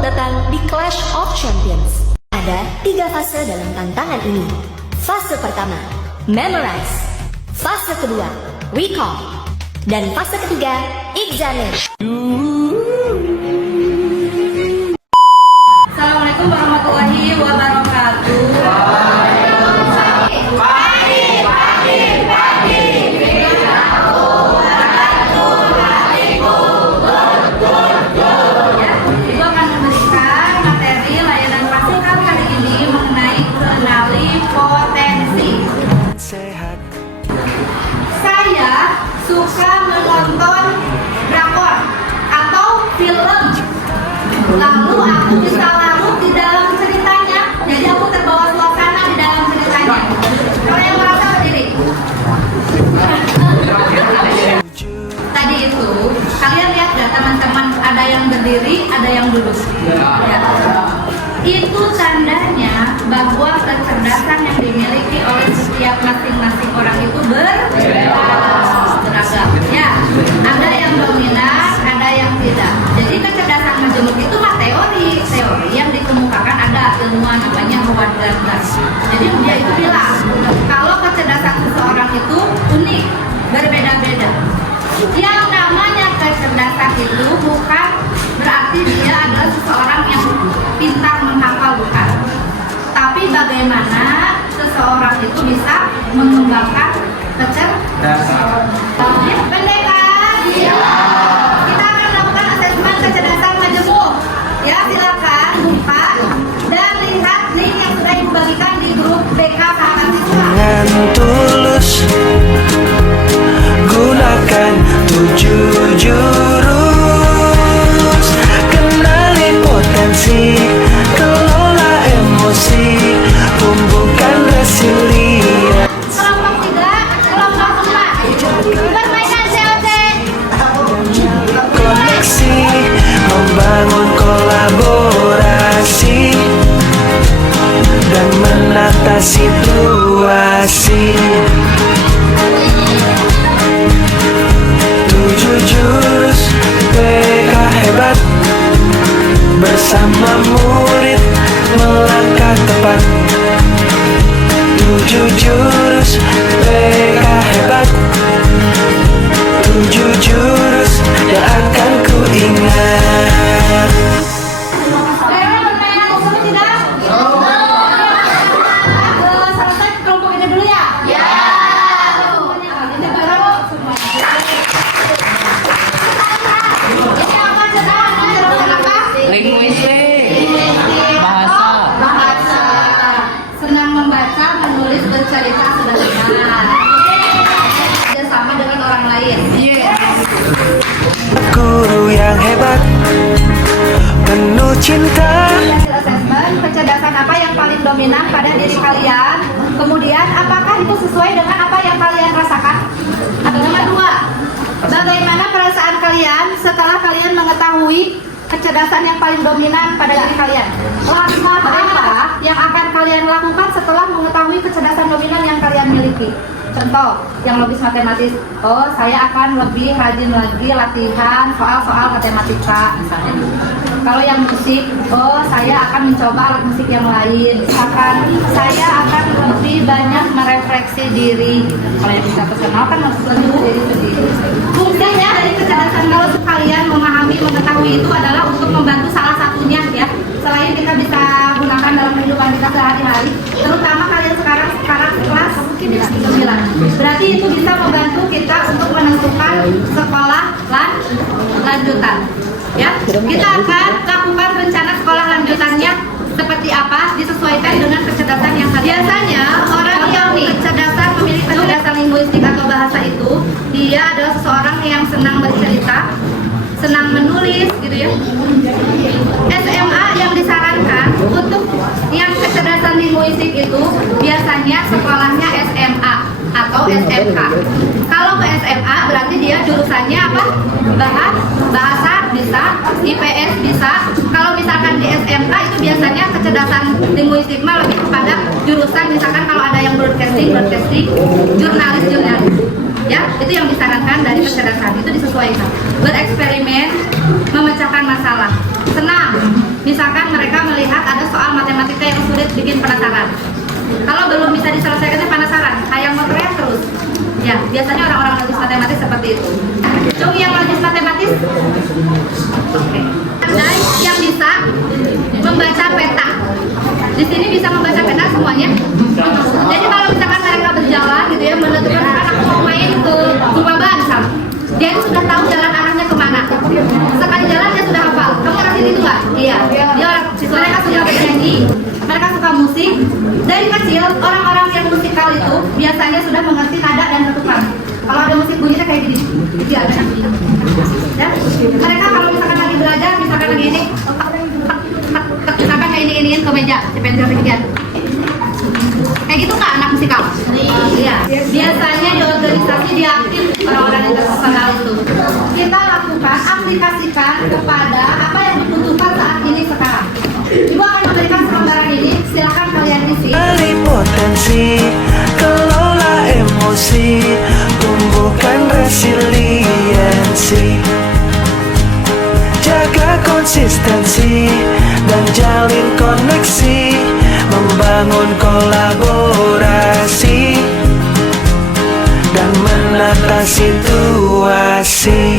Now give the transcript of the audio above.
Selamat datang di Clash of Champions. Ada 3 fase dalam tantangan ini. Fase pertama, Memorize. Fase kedua, Recall. Dan fase ketiga, Examine. Assalamualaikum warahmatullahi wabarakatuh. Ibu akan memberikan materi layanan pastikan kali ini mengenai kenali potensi. Saya suka menonton drakor atau film. Lalu aku bisa larut di dalam ceritanya. Jadi aku terbawa suasana di dalam ceritanya. Kalau yang merasa berdiri. Tadi itu, kalian lihat gak teman-teman, ada yang berdiri, ada yang duduk. Ya. Itu tandanya bahwa kecerdasan yang dimiliki oleh setiap masing-masing orang itu beragam. Ya, ada yang dominan, ada yang tidak. Jadi kecerdasan majemuk itu mah teori yang dikemukakan ada ilmuwan namanya Howard Gardner. Jadi dia itu bilang kalau kecerdasan seseorang itu unik, berbeda-beda. Yang namanya kecerdasan itu bukan berarti dia adalah seseorang yang pintar menghafal, bukan. Tapi bagaimana seseorang itu bisa mengembangkan kecerdasan. Pendeka? Iya. Kita akan melakukan asesmen kecerdasan majemuk. Ya, silakan buka dan lihat link yang sudah ibu bagikan di grup BK Sahabat Siswa. Dengan tulus gunakan 7 jurus, kenali potensi, kelola emosi, tumbuhkan resilience. Kelompok 3, kelompok 4. Permainan COC. Koneksi, membangun kolaborasi dan menata situasi. 7 jurus BK hebat, bersama murid melangkah tepat. 7 jurus BK hebat, 7 jurus yang akan ku ingat. Permainan tersebut tidak? Selesai kelompok ini dulu ya? Ya. Ini baru semuanya. Ini apa cerdasan apa? Linguistik, Bahasa. Senang membaca, menulis, bercerita sudah benar. Dia sama dengan orang lain. Guru yang hebat, penuh cinta. Hasil assessment, kecerdasan apa yang paling dominan pada diri kalian? Kemudian, apakah itu sesuai dengan apa yang kalian rasakan? Atau nomor 2, bagaimana perasaan kalian setelah kalian mengetahui kecerdasan yang paling dominan pada diri kalian? Langkah apa yang akan kalian lakukan setelah mengetahui kecerdasan dominan yang kalian miliki? Contoh, yang logis matematis, oh saya akan lebih rajin lagi latihan soal-soal matematika misalnya. Kalau yang musik, oh saya akan mencoba alat musik yang lain. Misalkan saya akan lebih banyak merefleksi diri. Kalau yang bisa personal kan maksudnya diri sendiri. Fungsinya dari kecerdasan kalau kalian memahami, mengetahui itu adalah untuk membantu salah satunya ya. Selain kita bisa gunakan dalam kehidupan kita sehari-hari, terutama kalian sekarang kelas mungkin di 9. Berarti itu bisa membantu kita untuk menentukan sekolah lanjutan. Ya, kita akan lakukan rencana sekolah lanjutannya seperti apa disesuaikan dengan kecerdasan yang biasanya orang yang memiliki kecerdasan linguistik atau bahasa itu dia adalah seseorang yang senang bercerita, senang menulis gitu ya. SMA yang disarankan untuk yang kecerdasan linguistik itu biasanya sekolahnya SMA atau SMK. Kalau ke SMA berarti dia jurusannya apa? Bahasa bisa, IPS bisa. Kalau misalkan di SMK itu biasanya kecerdasan linguistik mah lebih kepada jurusan misalkan kalau ada yang broadcasting, jurnalis. Ya, itu yang disarankan dari kecerdasan itu disesuaikan. Bereksperimen, memecahkan masalah, senang. Misalkan mereka melihat ada soal matematika yang sulit bikin penasaran. Kalau belum bisa diselesaikannya penasaran, kayak mau teriak terus. Ya, biasanya orang-orang logis matematis seperti itu. Cung yang logis matematis? Oke. Ada yang bisa membaca peta. Di sini bisa membaca peta semuanya. Jadi kalau misalkan mereka berjalan gitu ya, menentukan anak mau main ke rumah bangsa, dia itu sudah tahu jalan arahnya kemana. Sekali jalan dia sudah hafal. Kamu ngerti itu nggak? Iya. Dia mereka suka bernyanyi, mereka suka musik. Dari kecil orang-orang yang musikal itu biasanya sudah mengerti nada dan ketukan. Kalau ada musik bunyinya kayak gini, ya. Mereka kalau misalkan lagi belajar, misalkan lagi ini, misalkan kayak ini ke meja, cepet demikian. Kayak gitu nggak anak musikal? Iya. Biasanya di organisasi diaktif orang-orang yang terkenal itu. Kita lakukan, aplikasikan kepada apa yang dibutuhkan saat ini sekarang. Ibu akan memberikan selembaran ini, silakan kalian isi. Gali potensi, kelola emosi, tumbuhkan resiliensi, jaga konsistensi dan jalin koneksi, membangun kolaborasi dan menata situasi.